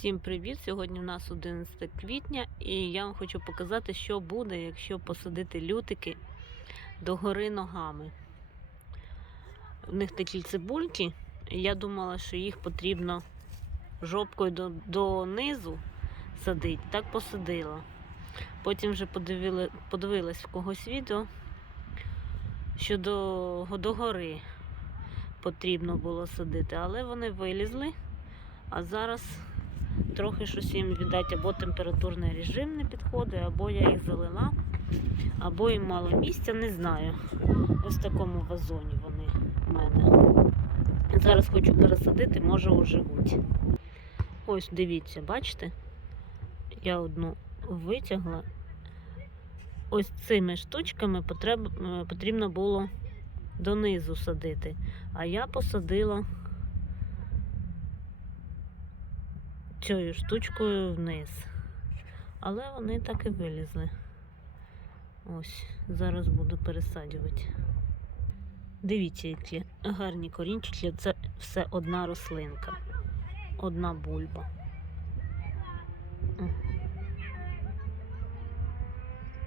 Всім привіт! Сьогодні у нас 11 квітня, і я вам хочу показати, що буде, якщо посадити лютики догори ногами. В них такі цибульки. Я думала, що їх потрібно жопкою до, донизу садити. Так посадила. Потім вже подивила, подивилась в когось відео, що до, догори потрібно було садити, але вони вилізли. А зараз трохи щось їм віддать, або температурний режим не підходить, або я їх залила, або їм мало місця, не знаю. Ось в такому вазоні вони в мене. Зараз хочу пересадити, може оживуть. Ось дивіться, бачите? Я одну витягла. Ось цими штучками е, потрібно було донизу садити. А я посадила цією штучкою вниз. Але вони так і вилізли. Ось, зараз буду пересаджувати. Дивіться, які гарні корінчики. Це все одна рослинка. Одна бульба.